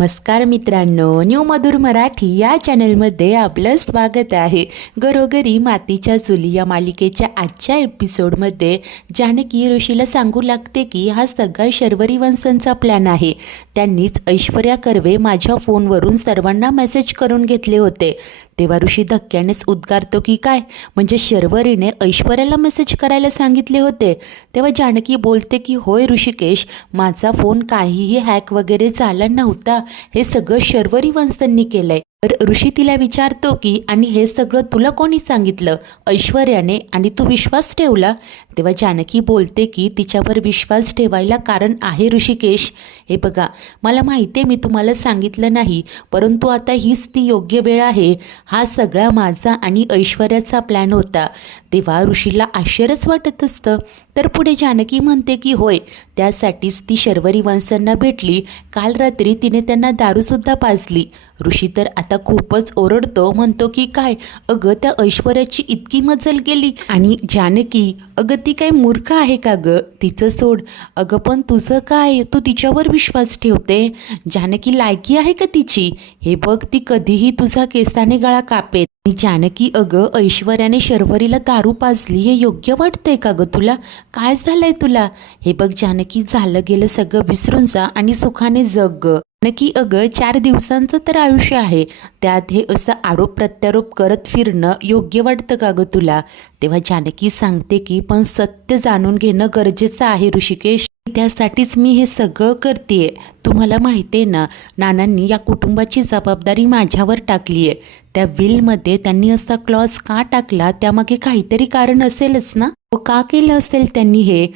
नमस्कार मित्रांनो, न्यू मधुर मराठी या चॅनलमध्ये आपलं स्वागत आहे. घरोघरी मातीच्या चुली या मालिकेच्या आजच्या एपिसोडमध्ये जानकी ऋषीला सांगू लागते की हा सगळा शर्वरी वंशनचा प्लॅन आहे. त्यांनीच ऐश्वर्या कर्वे माझ्या फोनवरून सर्वांना मेसेज करून घेतले होते. तेव्हा ऋषी धक्क्यानेच उद्गारतो की काय, म्हणजे शर्वरीने ऐश्वर्याला मेसेज करायला सांगितले होते. तेव्हा जानकी बोलते की होय ऋषिकेश, माझा फोन काहीही हॅक वगैरे झाला नव्हता, हे सगळं शर्वरी वंशननी केलंय. तर ऋषी तिला विचारतो की आणि हे सगळं तुला कोणी सांगितलं? ऐश्वर्याने, आणि तू विश्वास ठेवला? तेव्हा जानकी बोलते की तिच्यावर विश्वास ठेवायला कारण आहे ऋषिकेश. हे बघा, मला माहिती आहे मी तुम्हाला सांगितलं नाही, परंतु आता हीच ती योग्य वेळ आहे. हा सगळा माझा आणि ऐश्वर्याचा प्लॅन होता. तेव्हा ऋषीला आश्चर्यच वाटत असतं. तर पुढे जानकी म्हणते की होय, त्यासाठीच ती शर्वरी वंशनना भेटली. काल रात्री तिने त्यांना दारूसुद्धा पाजली. ऋषी तर आता खूपच ओरडतो, म्हणतो की काय, अगं त्या ऐश्वर्याची इतकी मजल गेली. आणि जानकी, अगं ती काय मूर्ख आहे का गं? तिचं सोड, अगं पण तुझं काय, तू तिच्यावर विश्वास ठेवते? जानकी लायकी आहे का तिची? हे बघ, ती कधीही तुझा केसाने गळा कापेल. आणि जानकी, अगं ऐश्वर्याने शर्वरीला दारू पाजली, हे योग्य वाटतंय का गं तुला? काय झालंय तुला? हे बघ जानकी, झालं गेलं सगळं विसरून जा आणि सुखाने जग ग. नक्की अगं, 4 दिवसांचं तर आयुष्य आहे, त्यात हे असं आरोप प्रत्यारोप करत फिरणं योग्य वाटतं का गं तुला? तेव्हा जानकी सांगते की पण सत्य जाणून घेणं गरजेचं आहे ऋषिकेश, त्यासाठीच मी हे सगळं करतेय. तुम्हाला माहिती आहे ना, नानांनी या कुटुंबाची जबाबदारी माझ्यावर टाकली आहे. त्या विलमध्ये त्यांनी असा क्लॉज का टाकला, त्यामागे काहीतरी कारण असेलच ना. का केलं असेल त्यांनी हे?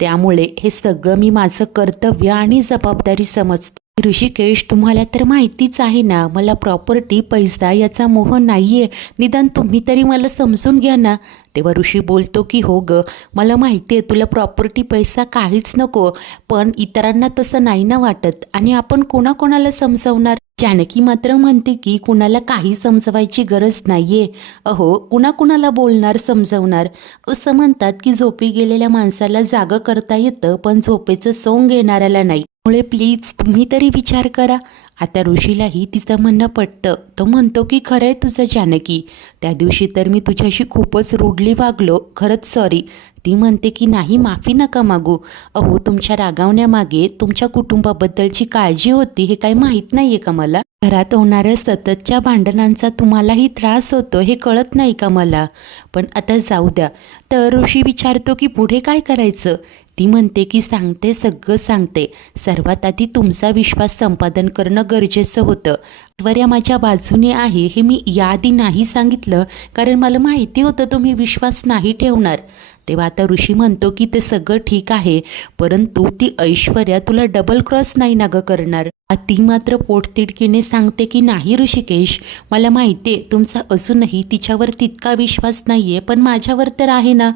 त्यामुळे हे सगळं मी माझं कर्तव्य आणि जबाबदारी समजते. ऋषिकेश, तुम्हाला तर माहितीच आहे ना, मला प्रॉपर्टी पैसा याचा मोह नाहीये. निदान तुम्ही तरी मला समजून घ्या ना. तेव्हा ऋषी बोलतो की हो ग, मला माहिती आहे तुला प्रॉपर्टी पैसा काहीच नको, पण इतरांना तसं नाही ना वाटत, आणि आपण कोणाकोणाला समजावणार? जानकी मात्र म्हणते की कुणाला काही समजवायची गरज नाहीये. अहो, कुणाकुणाला बोलणार, समजवणार? असं म्हणतात की झोपी गेलेल्या माणसाला जागं करता येतं, पण झोपेचं सोंग घेणाऱ्याला नाही. त्यामुळे प्लीज तुम्ही तरी विचार करा. आता ऋषीलाही तिचं म्हणणं पटतं. तो म्हणतो की खरंय तुझं जानकी, त्या दिवशी तर मी तुझ्याशी खूपच रूडली वागलो, खरंच सॉरी. ती म्हणते की नाही, माफी नका मागू. अहो, तुमच्या रागावण्यामागे तुमच्या कुटुंबाबद्दलची काळजी होती, हे काही माहीत नाहीये का मला? घरात होणाऱ्या सततच्या भांडणांचा तुम्हालाही त्रास होतो, हे कळत नाही का मला? पण आता जाऊ द्या. तर ऋषी विचारतो की पुढे काय करायचं? ती म्हणते की सांगते, सगळं सांगते. सर्वात आधी तुमचा विश्वास संपादन करणं गरजेचं होतं. ऐश्वर्या माझ्या बाजूने आहे हे मी याआधी नाही सांगितलं, कारण मला माहिती होतं तुम्ही विश्वास नाही ठेवणार. तेव्हा आता ऋषी म्हणतो की ते सगळं ठीक आहे, परंतु ती ऐश्वर्या तुला डबल क्रॉस नाही ना गं करणार? ती मात्र पोटतिडकीने सांगते की नाही ऋषिकेश, मला माहिती आहे तुमचा अजूनही तिच्यावर तितका विश्वास नाहीये, पण माझ्यावर तर आहे ना.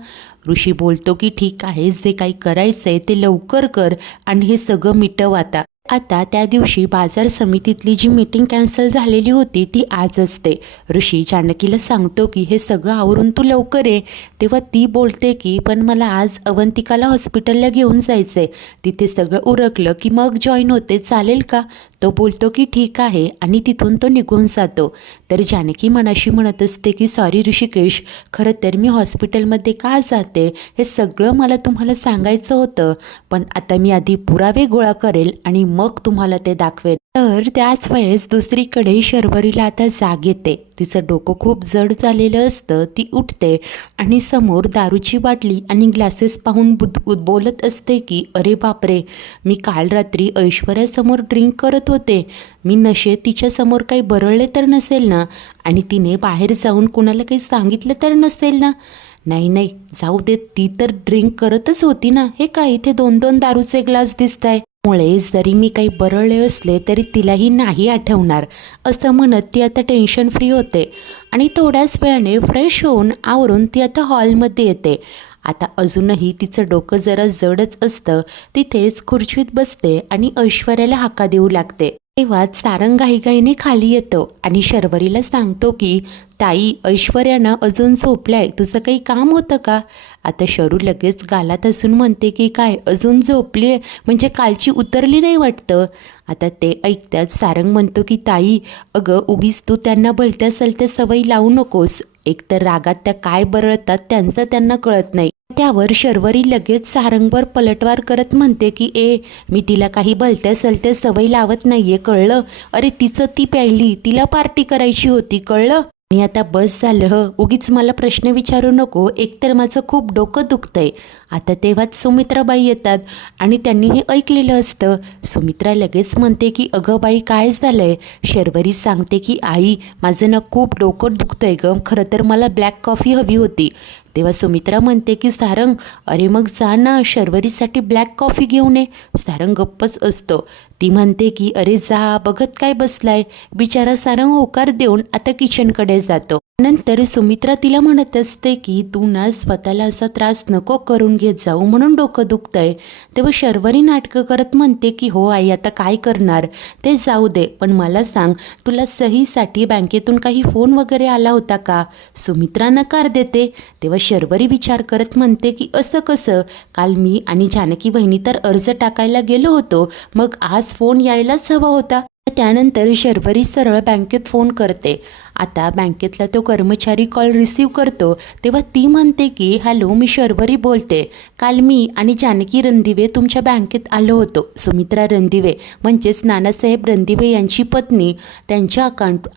ऋषी बोलतो की ठीक आहे, जे काही करायचंय ते लवकर कर आणि हे सगळं मिटव आता. आता त्या दिवशी बाजार समितीतली जी मीटिंग कॅन्सल झालेली होती ती आज असते. ऋषी जानकीला सांगतो की हे सगळं आवरून तू लवकर ये. तेव्हा ती बोलते की पण मला आज अवंतिकाला हॉस्पिटलला घेऊन जायचंय, तिथे सगळं उरकलं की मग जॉईन होते, चालेल का? तो बोलतो की ठीक आहे, आणि तिथून तो निघून जातो. तर जानकी मनाशी म्हणत असते की सॉरी ऋषिकेश, खरं तर मी हॉस्पिटलमध्ये का जाते हे सगळं मला तुम्हाला सांगायचं होतं, पण आता मी आधी पुरावे गोळा करेल आणि मग तुम्हाला ते दाखवेल. तर त्याच वेळेस दुसरीकडे शर्वरीला आता जाग येते. तिचं डोकं खूप जड झालेलं असतं. ती उठते आणि समोर दारूची बाटली आणि ग्लासेस पाहून बोलत असते की अरे बापरे, मी काल रात्री ऐश्वर्यासमोर ड्रिंक करत होते. मी नशेत तिच्यासमोर काही बरळले तर नसेल ना, आणि तिने बाहेर जाऊन कुणाला काही सांगितलं तर नसेल ना? नाही नाही, जाऊ देत, ती तर ड्रिंक करतच होती ना. हे काय, इथे 2-2 दारूचे ग्लास दिसत आहे, मुळे जरी मी काही बरळले असले तरी तिलाही नाही आठवणार, असं म्हणत ती आता टेन्शन फ्री होते. आणि थोड्याच वेळाने फ्रेश होऊन आवरून ती आता हॉलमध्ये येते. आता अजूनही तिचं डोकं जरा जडच असतं. तिथेच खुर्चीत बसते आणि ऐश्वर्याला हाका देऊ लागते. तेव्हाच सारंग घाईघाईने खाली येतो आणि शर्वरीला सांगतो की ताई, ऐश्वर्यानं अजून झोपलाय, तुझं काही काम होतं का? आता शरू लगेच गालात हसून म्हणते की काय अजून झोपली आहे, म्हणजे कालची उतरली नाही वाटतं. आता ते ऐकताच सारंग म्हणतो की ताई, अगं उगीच तू त्यांना भलत्या सलत्या सवयी लावू नकोस. एकतर रागात त्या काय बरळतात त्यांचं त्यांना कळत नाही. त्यावर शर्वरी लगेच सारंगवर पलटवार करत म्हणते की मी तिला काही भलत्या सलत्या सवय लावत नाहीये, कळलं? अरे तिचं ती प्यायली, तिला पार्टी करायची होती, कळलं? आणि आता बस झालं उगीच मला प्रश्न विचारू नको, एकतर माझं खूप डोकं दुखतंय. आता तेव्हाच सुमित्राबाई येतात आणि त्यांनी हे ऐकलेलं असतं. सुमित्रा लगेच म्हणते की अगं बाई काय झालंय? शर्वरी सांगते की आई, माझं ना खूप डोकं दुखतंय गं, खरं तर मला ब्लॅक कॉफी हवी होती. तेव्हा सुमित्रा म्हणते की सारंग, अरे मग जा ना शर्वरीसाठी ब्लॅक कॉफी घेऊन ये. सारंग गप्पच असतो. ती म्हणते की अरे जा, बघत काय बसलाय. बिचारा सारंग होकार देऊन आता किचनकडे जातो. नंतर सुमित्रा तिला म्हणत असते की तू ना स्वतःला असा त्रास नको करून घेत जाऊ, म्हणून डोकं दुखतंय. तेव्हा शर्वरी नाटकं करत म्हणते की हो आई, आता काय करणार, ते जाऊ दे, पण मला सांग, तुला सहीसाठी बँकेतून काही फोन वगैरे आला होता का? सुमित्रा नकार देते. तेव्हा शर्वरी विचार करत म्हणते की असं कसं, काल मी आणि जानकी बहिणी तर अर्ज टाकायला गेलो होतो, मग आज फोन यायलाच हवा होता. त्यानंतर शर्वरी सरळ बँकेत फोन करते. आता बँकेतला तो कर्मचारी कॉल रिसीव करतो. तेव्हा ती म्हणते की हॅलो, मी शर्वरी बोलते. काल मी आणि जानकी रणदिवे तुमच्या बँकेत आलो होतो. सुमित्रा रणदिवे म्हणजेच नानासाहेब रणदिवे यांची पत्नी, त्यांच्या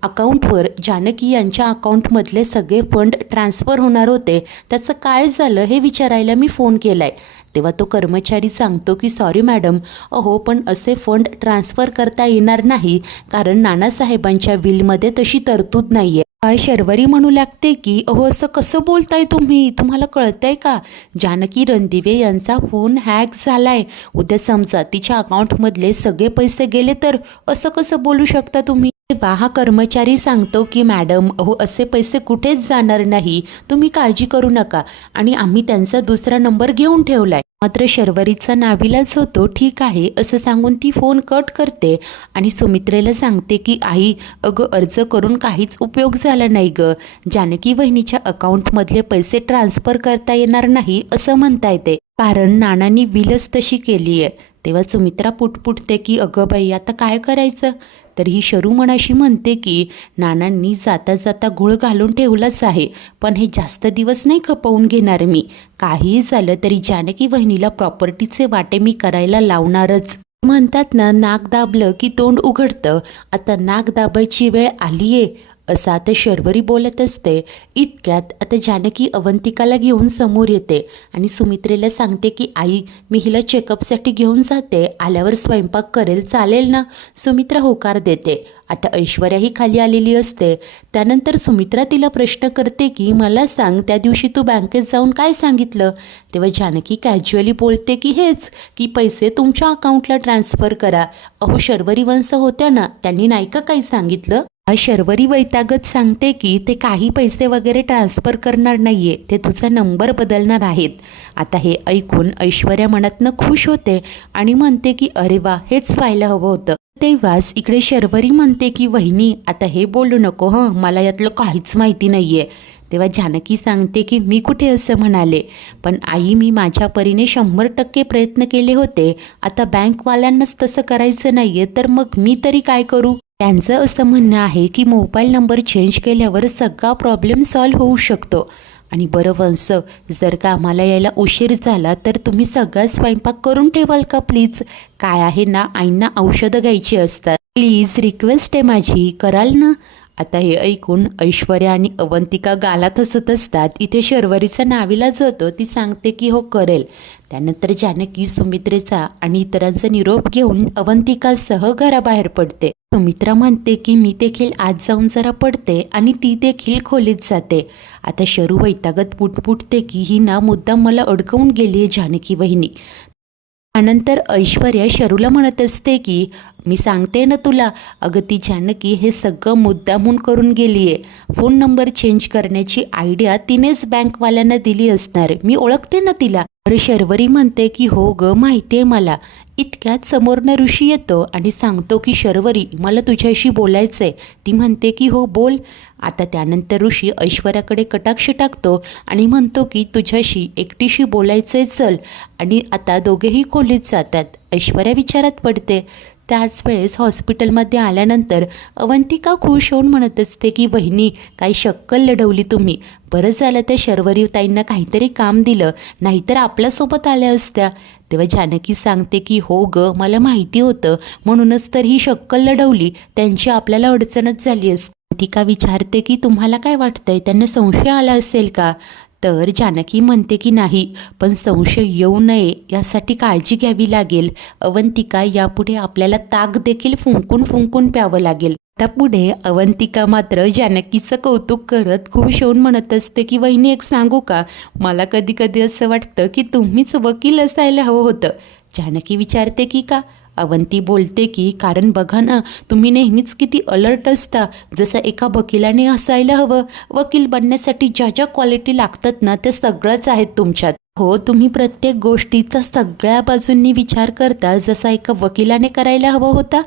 अकाउंटवर जानकी यांच्या अकाउंटमधले सगळे फंड ट्रान्सफर होणार होते. त्याचं काय झालं हे विचारायला मी फोन केलाय. तेव्हा तो कर्मचारी सांगतो की सॉरी मॅडम, अहो पण असे फंड ट्रान्सफर करता येणार नाही, कारण नानासाहेबांच्या विलमध्ये तशी तरतूद नाही आहे. काय शर्वरी म्हणू लागते की अहो असं कसं बोलताय तुम्ही, तुम्हाला कळतंय का? जानकी रणदिवे यांचा फोन हॅक झालाय. उद्या समजा तिच्या अकाउंटमधले सगळे पैसे गेले तर असं कसं बोलू शकता तुम्ही? तेव्हा हा कर्मचारी सांगतो की मॅडम, अहो असे पैसे कुठेच जाणार नाही, तुम्ही काळजी करू नका, आणि आम्ही त्यांचा दुसरा नंबर घेऊन ठेवलाय. मात्र शर्वरीचा नाविलाज होतो. ठीक आहे असं सांगून ती फोन कट करते आणि सुमित्रेला सांगते की आई, अगं अर्ज करून काहीच उपयोग झाला नाही गं, जानकी बहिणीच्या अकाउंटमधले पैसे ट्रान्सफर करता येणार नाही असं म्हणता येते, कारण नानांनी विलच तशी केली आहे. तेव्हा सुमित्रा पुटपुटते की अगं बाई, आता काय करायचं? तर ही शरू मनाशी म्हणते की नानांनी जाता जाता घोळ घालून ठेवलाच आहे, पण हे जास्त दिवस नाही खपवून घेणार मी. काहीही झालं तरी जानकी बहिणीला प्रॉपर्टीचे वाटे मी करायला लावणारच. म्हणतात ना, नाक दाबलं की तोंड उघडतं. आता नाक दाबायची वेळ आलीये असं आता शर्वरी बोलत असते. इतक्यात आता जानकी अवंतिकाला घेऊन समोर येते आणि सुमित्रेला सांगते की आई, मी हिला चेकअपसाठी घेऊन जाते, आल्यावर स्वयंपाक करेल, चालेल ना? सुमित्रा होकार देते. आता ऐश्वर्याही खाली आलेली असते. त्यानंतर सुमित्रा तिला प्रश्न करते की मला सांग, त्या दिवशी तू बँकेत जाऊन काय सांगितलं? तेव्हा जानकी कॅज्युअली बोलते की हेच, की पैसे तुमच्या अकाउंटला ट्रान्सफर करा. अहो शर्वरी वंश होत्या ना, त्यांनी नाही का काही सांगितलं? शर्वरी वैतागत सांगते की ते काही पैसे वगैरे ट्रान्सफर करणार नाहीये, ते तुझा नंबर बदलणार आहेत. आता हे ऐकून ऐश्वर्या मनातनं खुश होते आणि म्हणते की अरे वा, हेच व्हायला हवं होतं. तेव्हाच इकडे शर्वरी म्हणते की वहिनी, आता हे बोलू नको हं, मला यातलं काहीच माहिती नाहीये. तेव्हा जानकी सांगते की मी कुठे असं म्हणाले, पण आई मी माझ्या परीने 100% प्रयत्न केले होते. आता बँकवाल्यांनाच तसं करायचं नाहीये तर मग मी तरी काय करू? त्यांचं असं म्हणणं आहे की मोबाईल नंबर चेंज केल्यावर सगळा प्रॉब्लेम सॉल्व्ह होऊ शकतो. आणि बरं वंश, जर का आम्हाला यायला उशीर झाला तर तुम्ही सगळा स्वयंपाक करून ठेवाल का प्लीज? काय आहे ना, आईंना औषधं घ्यायची असतात, प्लीज रिक्वेस्ट आहे माझी, कराल ना? आता हे ऐकून ऐश्वर्या आणि अवंतिका गालात हसत असतात. इथे शर्वरीचा नाविलाज होतो. ती सांगते की हो करेल. त्यानंतर जानकी सुमित्रेचा आणि इतरांचा निरोप घेऊन अवंतिकासह घराबाहेर पडते. सुमित्रा म्हणते की मी देखील आज जाऊन जरा पडते आणि ती देखील खोलीत जाते. आता शरू वैतागत पुटपुटते की ही ना मुद्दाम मला अडकवून गेली आहे जानकी बहिणी. त्यानंतर ऐश्वर्या शरूला म्हणत असते की मी सांगते ना तुला, अगं ती जानकी हे सगळं मुद्दामून करून गेली आहे. फोन नंबर चेंज करण्याची आयडिया तिनेच बँकवाल्यांना दिली असणार, मी ओळखते ना तिला. अरे शर्वरी म्हणते की हो ग माहिती आहे मला. इतक्यात समोरनं ऋषी येतो आणि सांगतो की शर्वरी मला तुझ्याशी बोलायचं आहे. ती म्हणते की हो बोल. आता त्यानंतर ऋषी ऐश्वर्याकडे कटाक्ष टाकतो आणि म्हणतो की तुझ्याशी एकटीशी बोलायचं आहे चल. आणि आता दोघेही खोलीत जातात. ऐश्वर्या विचारात पडते. त्याच वेळेस हॉस्पिटलमध्ये आल्यानंतर अवंतिका खुश होऊन म्हणत असते की बहिणी काही शक्कल लढवली तुम्ही. बरं झालं त्या शर्वरी ताईंना काहीतरी काम दिलं, नाहीतर आपल्यासोबत आल्या असत्या. तेव्हा जानकी सांगते की हो ग मला माहिती होतं, म्हणूनच तर ही शक्कल लढवली, त्यांची आपल्याला अडचणच झाली असती. अवंतिका विचारते की तुम्हाला काय वाटतंय, त्यांना संशय आला असेल का? तर जानकी म्हणते की नाही, पण संशय येऊ नये यासाठी काळजी घ्यावी लागेल. अवंतिका यापुढे आपल्याला ताक देखील फुंकून फुंकून प्यावं लागेल. त्यापुढे अवंतिका मात्र जानकीचं कौतुक करत खुश होऊन म्हणत असते की वहिनी एक सांगू का, मला कधी कधी असं वाटतं की तुम्हीच वकील असायला हवं होतं. जानकी विचारते की का? अवंती बोलते की कारण बघा ना, तुम्ही नेहमीच किती अलर्ट असता, जसं एका वकिलाने असायला हवं. वकील बनण्यासाठी ज्या ज्या क्वालिटी लागतात ना त्या सगळ्याच आहेत तुमच्यात. हो, तुम्ही प्रत्येक गोष्टीचा सगळ्या बाजूंनी विचार करता, जसा एका वकिलाने करायला हवा होता.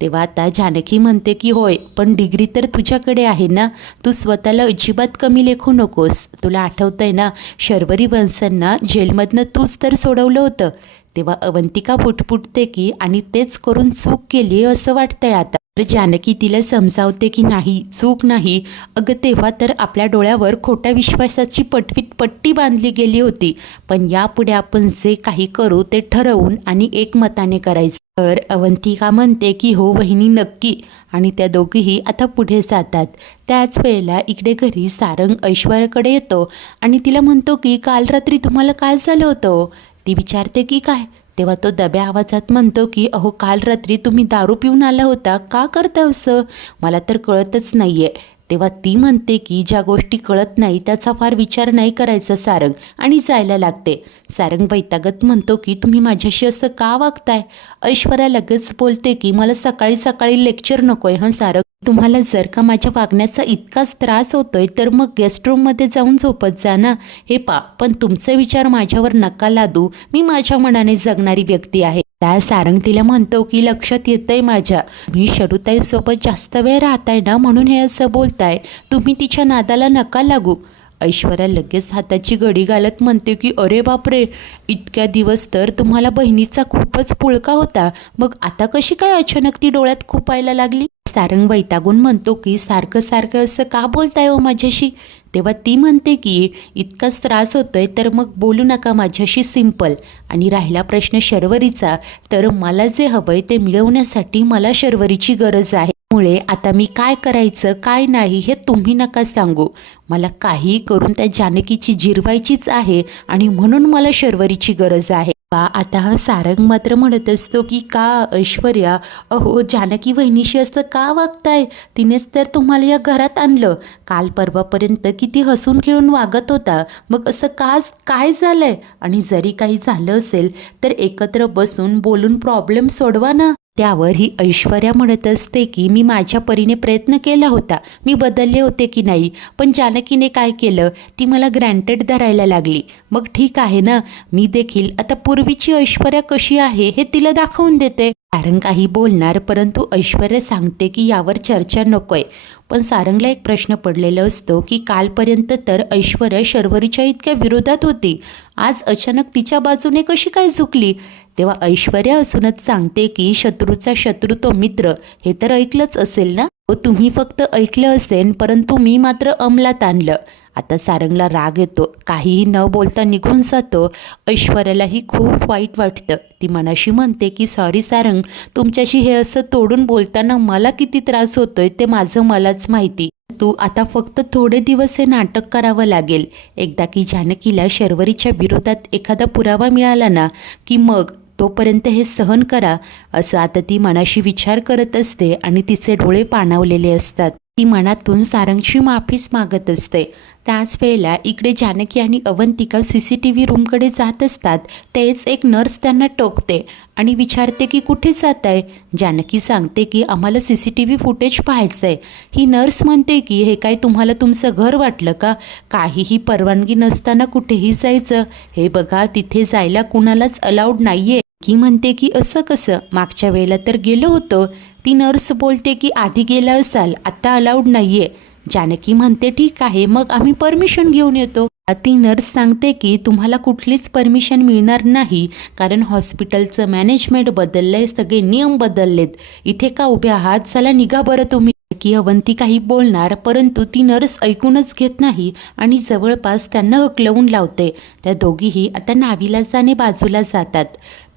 तेव्हा आता जानकी म्हणते की होय, पण डिग्री तर तुझ्याकडे आहे ना, तू स्वतःला अजिबात कमी लेखू नकोस. तुला आठवतंय ना, शर्वरी वंशांना जेलमधनं तूच तर सोडवलं होतं. तेव्हा अवंतिका पुटपुटते की आणि तेच करून चूक केली असं वाटतंय आता. तर जानकी तिला समजावते की नाही, चूक नाही. अगं तेव्हा तर आपल्या डोळ्यावर खोट्या विश्वासाची पट्टी बांधली गेली होती, पण यापुढे आपण जे काही करू ते ठरवून आणि एकमताने करायचं. तर अवंतिका म्हणते की हो वहिनी नक्की. आणि त्या दोघीही आता पुढे जातात. त्याच वेळेला इकडे घरी सारंग ऐश्वर्याकडे येतो आणि तिला म्हणतो की काल रात्री तुम्हाला काय झालं होतं? ती विचारते की काय? तेव्हा तो दब्या आवाजात म्हणतो की अहो काल रात्री तुम्ही दारू पिऊन आला होता, का करता असं? मला तर कळतच नाही आहे. तेव्हा ती म्हणते की ज्या गोष्टी कळत नाही त्याचा फार विचार नाही करायचा सारंग, आणि जायला लागते. सारंग वैतागत म्हणतो की तुम्ही माझ्याशी असं का वागताय? ऐश्वर्या लगेच बोलते की मला सकाळी सकाळी लेक्चर नकोय हं सारंग. तुम्हाला जर का माझ्या वागण्याचा इतकाच त्रास होतोय तर मग गेस्ट रूममध्ये जाऊन झोपत जा ना. हे पण तुमचे विचार माझ्यावर नका लादू, मी माझ्या मनाने जगणारी व्यक्ती आहे. त्या सारंग तिला म्हणतो की लक्षात येतंय माझ्या, मी शरुताईसोबत जास्त वेळ राहताय ना म्हणून हे असं बोलताय. तुम्ही तिच्या नादाला नका लागू. ऐश्वर्या लगेच हाताची घडी घालत म्हणते की अरे बापरे, इतक्या दिवस तर तुम्हाला बहिणीचा खूपच पुळका होता, मग आता कशी काय अचानक ती डोळ्यात खुपायला लागली? सारंग वैतागून म्हणतो की सारखं सारखं असं का बोलताय हो माझ्याशी? तेव्हा ती म्हणते की इतकाच त्रास होतोय तर मग बोलू नका माझ्याशी, सिंपल. आणि राहिला प्रश्न शर्वरीचा, तर मला जे हवंय ते मिळवण्यासाठी मला शर्वरीची गरज आहे. त्यामुळे आता मी काय करायचं काय नाही हे तुम्ही नका सांगू. मला काही करून त्या जानकीची जिरवायचीच आहे आणि म्हणून मला शर्वरीची गरज आहे. आता हा सारंग मात्र म्हणत असतो की का ऐश्वर्या, अहो जानकी वहिनीशी असं का वागताय? तिनेच तर तुम्हाला या घरात आणलं. काल परवापर्यंत किती हसून खेळून वागत होता, मग असं काय झालंय? आणि जरी काही झालं असेल तर एकत्र बसून बोलून प्रॉब्लेम सोडवा ना. त्यावर ही ऐश्वर्या म्हणत असते की मी माझ्या परीने प्रयत्न केला होता, मी बदलले होते की नाही, पण जानकीने काय केलं, ती मला ग्रँटेड धरायला लागली. मग ठीक आहे ना, मी देखील आता पूर्वीची ऐश्वर्या कशी आहे हे तिला दाखवून देते. सारंग काही बोलणार, परंतु ऐश्वर्या सांगते की यावर चर्चा नकोय. पण सारंगला एक प्रश्न पडलेला असतो की कालपर्यंत तर ऐश्वर्या शर्वरीच्या इतक्या विरोधात होती, आज अचानक तिच्या बाजूने कशी काय झुकली? तेव्हा ऐश्वर्या असूनच सांगते की शत्रूचा शत्रू तो मित्र, हे तर ऐकलंच असेल ना? तुम्ही फक्त ऐकलं असेल, परंतु मी मात्र अंमलात आणलं. आता सारंगला राग येतो, काहीही न बोलता निघून जातो. ऐश्वर्यालाही खूप वाईट वाटतं. ती मनाशी म्हणते की सॉरी सारंग, तुमच्याशी हे असं तोडून बोलताना मला किती त्रास होतोय ते माझं मलाच माहिती. तू आता फक्त थोडे दिवस हे नाटक करावं लागेल. एकदा की जानकीला शर्वरीच्या विरोधात एखादा पुरावा मिळाला ना की मग तोपर्यंत हे सहन करा, असं आता ती मनाशी विचार करत असते आणि तिचे डोळे पाणावलेले असतात. ती मनातून सारंगची माफीच मागत असते. त्याच वेळेला इकडे जानकी आणि अवंतिका CCTV रूमकडे जात असतात. तेच एक नर्स त्यांना टोकते आणि विचारते की कुठे जात आहे. जानकी सांगते की आम्हाला CCTV फुटेज पाहायचं आहे. ही नर्स म्हणते की हे काय तुम्हाला तुमचं घर वाटलं का? काहीही परवानगी नसताना कुठेही जायचं? हे बघा, तिथे जायला कुणालाच अलाउड नाहीये. की म्हणते की असं कसं, मागच्या वेळेला तर गेलो होतो. ती नर्स बोलते की आधी गेला असाल, आता अलाउड नाहीये. जानकी म्हणते ठीक आहे, मग आम्ही परमिशन घेऊन येतो. ती नर्स सांगते की तुम्हाला कुठलीच परमिशन मिळणार नाही, कारण हॉस्पिटलचं मॅनेजमेंट बदललंय, सगळे नियम बदललेत. इथे का उभे आहात, चला निघा बरं तुम्ही. की अवंती काही बोलणार, परंतु ती नर्स ऐकूनच घेत नाही आणि जवळपास त्यांना हकलवून लावते. त्या दोघीही आता नाविलाजाने बाजूला जातात.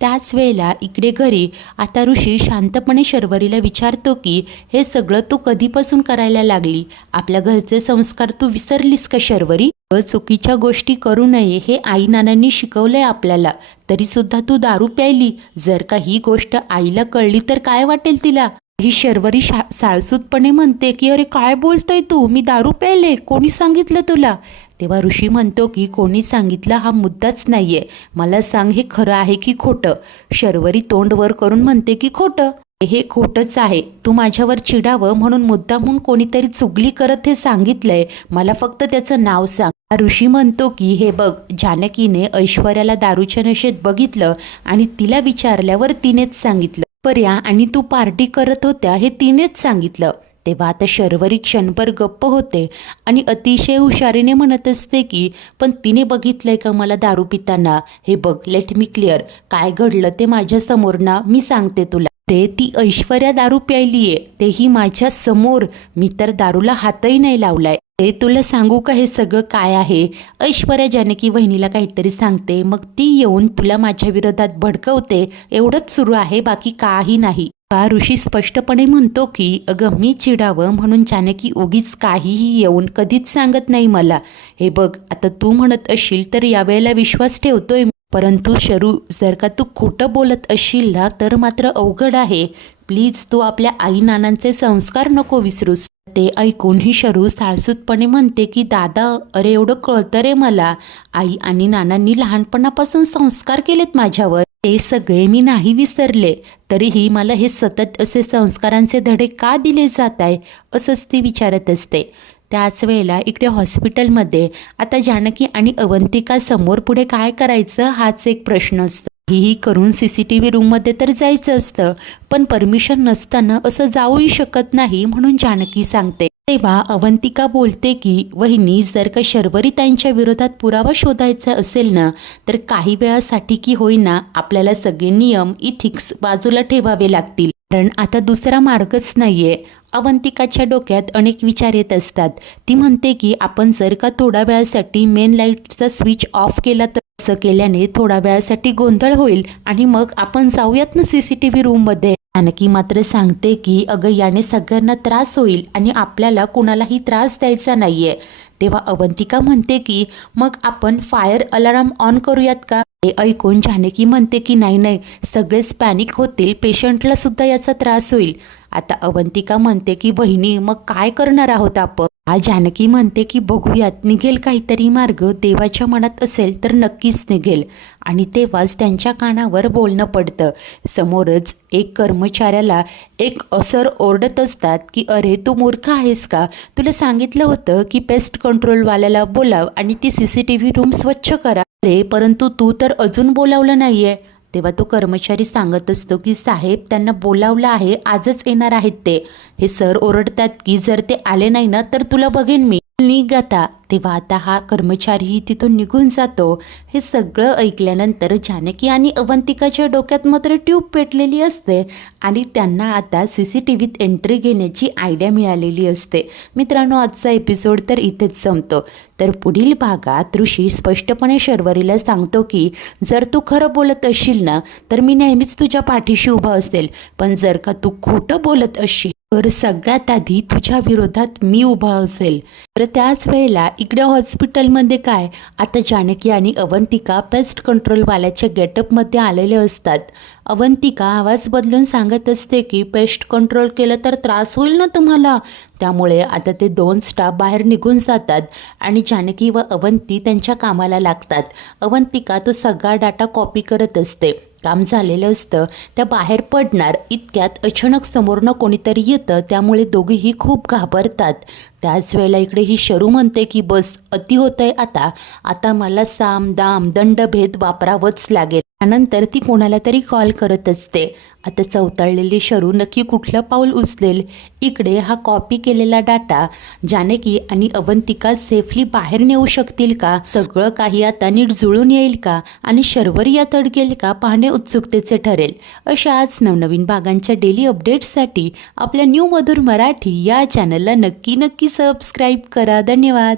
त्याच वेळेला इकडे घरी आता ऋषी शांतपणे शर्वरीला विचारतो की हे सगळं तू कधीपासून करायला लागली? आपल्या घरचे संस्कार तू विसरलीस का शर्वरी? चुकीच्या गोष्टी करू नये हे आई नानांनी शिकवलंय आपल्याला, तरी सुद्धा तू दारू प्यायली. जर का ही गोष्ट आईला कळली तर काय वाटेल तिला? ही शर्वरी साळसूतपणे म्हणते की अरे काय बोलतोय तू, मी दारू प्यायले, कोणी सांगितलं तुला? तेव्हा ऋषी म्हणतो की कोणी सांगितलं हा मुद्दाच नाहीये, मला सांग हे खरं आहे की खोटं? शर्वरी तोंड वर करून म्हणते की खोटं. हे खोटंच आहे, तू माझ्यावर चिडावं म्हणून मुद्दामून कोणीतरी चुगली करत हे सांगितलंय, मला फक्त त्याचं नाव सांग. ऋषी म्हणतो की हे बघ, जानकीने ऐश्वर्याला दारूच्या नशेत बघितलं आणि तिला विचारल्यावर तिनेच सांगितलं. पर्या आणि तू पार्टी करत होत्या हे तिनेच सांगितलं. तेव्हा आता शर्वरी क्षणभर गप्प होते आणि अतिशय हुशारीने म्हणत असते की पण तिने बघितलंय का मला दारू पिताना? हे बघ, लेट मी क्लिअर, काय घडलं ते माझ्या समोर ना, मी सांगते तुला. रे ती ऐश्वर्या दारू प्यायलीये, तेही माझ्या समोर. मी तर दारूला हातही नाही लावलाय. ते तुला सांगू का हे सगळं काय आहे? ऐश्वर्या जानकी वहिनीला काहीतरी सांगते, मग ती येऊन तुला माझ्या विरोधात भडकवते, एवढंच सुरू आहे, बाकी काही नाही. का ऋषी स्पष्टपणे म्हणतो की अगं मी चिडावं म्हणून जानकी उगीच काहीही येऊन कधीच सांगत नाही मला. हे बघ, आता तू म्हणत असशील तर यावेळेला विश्वास ठेवतोय, परंतु शरू जर का तू खोटं बोलत असशील ना तर मात्र अवघड आहे. प्लीज तू आपल्या आई नानांचे संस्कार नको विसरूस. ते ऐकून ही शरू साळसूतपणे म्हणते की दादा, अरे एवढं कळतं रे मला, आई आणि नानांनी लहानपणापासून संस्कार केलेत माझ्यावर, ते सगळे मी नाही विसरले, तरीही मला हे सतत असे संस्कारांचे धडे का दिले जात आहे, असंच ती विचारत असते. त्याच वेळेला इकडे हॉस्पिटलमध्ये आता जानकी आणि अवंतिका समोर पुढे काय करायचं हाच एक प्रश्न असतो. ही करून CCTV रूममध्ये तर जायचं असतं, पण परमिशन नसताना असं जाऊही शकत नाही म्हणून जानकी सांगते. तेव्हा अवंतिका बोलते की वहिनी, जर का शर्वरी त्यांच्या विरोधात पुरावा शोधायचा असेल ना तर काही वेळासाठी की होईना आपल्याला सगळे नियम इथिक्स बाजूला ठेवावे लागतील, कारण आता दुसरा मार्गच नाहीये. अवंतिकाच्या डोक्यात अनेक विचार येत असतात. ती म्हणते की आपण जर का थोड्या वेळासाठी मेन लाईटचा स्विच ऑफ केला तर असं केल्याने थोड्या वेळासाठी गोंधळ होईल आणि मग आपण जाऊयात ना CCTV रूममध्ये. जानकी मात्र सांगते की अगं याने सगळ्यांना त्रास होईल आणि आपल्याला कुणालाही त्रास द्यायचा नाहीये. तेव्हा अवंतिका म्हणते की मग आपण फायर अलार्म ऑन करूयात का? हे ऐकून जानकी म्हणते की नाही नाही, सगळेच पॅनिक होतील, पेशंटला सुद्धा याचा त्रास होईल. आता अवंतिका म्हणते की बहिणी, मग काय करणार आहोत आपण? जानकी म्हणते की बघूयात, निघेल काहीतरी मार्ग, देवाच्या मनात असेल तर नक्कीच निघेल. आणि तेव्हाच त्यांच्या कानावर बोलणं पडतं. समोरच एक कर्मचाऱ्याला एक सर ओरडत असतात की अरे तू मूर्ख आहेस का? तुला सांगितलं होतं की पेस्ट कंट्रोलवाल्याला बोलाव आणि ती CCTV रूम स्वच्छ करा रे, परंतु तू तर अजून बोलावलं नाहीये. तेव्हा तो कर्मचारी सांगत असतो की साहेब, त्यांना बोलावलं आहे, आजच येणार आहेत ते. हे सर ओरडतात की जर ते आले नाही ना तर तुला बघेन मी, निघ आता. तेव्हा आता हा कर्मचारीही तिथून निघून जातो. हे सगळं ऐकल्यानंतर जानकी आणि अवंतिकाच्या डोक्यात मात्र ट्यूब पेटलेली असते आणि त्यांना आता CCTVत एंट्री घेण्याची आयडिया मिळालेली असते. मित्रांनो, आजचा एपिसोड तर इथेच संपतो. तर पुढील भागात ऋषी स्पष्टपणे शर्वरीला सांगतो की जर तू खरं बोलत असशील ना तर मी नेहमीच तुझ्या पाठीशी उभा असेल, पण जर का तू खोटं बोलत असशील तर सगळ्यात आधी तुझ्या विरोधात मी उभा असेल. तर त्याच वेळेला इकडे हॉस्पिटलमध्ये काय, आता जानकी आणि अवंतिका पेस्ट कंट्रोलवाल्याच्या गेटअपमध्ये आलेले असतात. अवंतिका आवाज बदलून सांगत असते की पेस्ट कंट्रोल केलं तर त्रास होईल ना तुम्हाला. त्यामुळे आता ते 2 स्टाफ बाहेर निघून जातात आणि जानकी व अवंती त्यांच्या कामाला लागतात. अवंतिका तो सगळा डाटा कॉपी करत असते. काम झालेलं असतं, त्या बाहेर पडणार इतक्यात अचानक समोरनं कोणीतरी येतं, त्यामुळे दोघीही खूप घाबरतात. त्याच वेळेला इकडे ही शरू म्हणते की बस अति होतंय आता मला साम दाम दंडभेद वापरावंच लागेल. त्यानंतर ती कोणाला तरी कॉल करत असते. आता चवताळलेली शरू नक्की कुठलं पाऊल उचलेल. इकडे हा कॉपी केलेला डाटा जानकी आणि अवंतिका सेफली बाहेर नेऊ शकतील का, सगळं काही आता नीट जुळून येईल का आणि शर्वर यात अडकेल का, पाहणे उत्सुकतेचे ठरेल. अशाच नवनवीन भागांच्या डेली अपडेट्ससाठी आपल्या न्यू मधुर मराठी या चॅनलला नक्की सबस्क्राईब करा. धन्यवाद.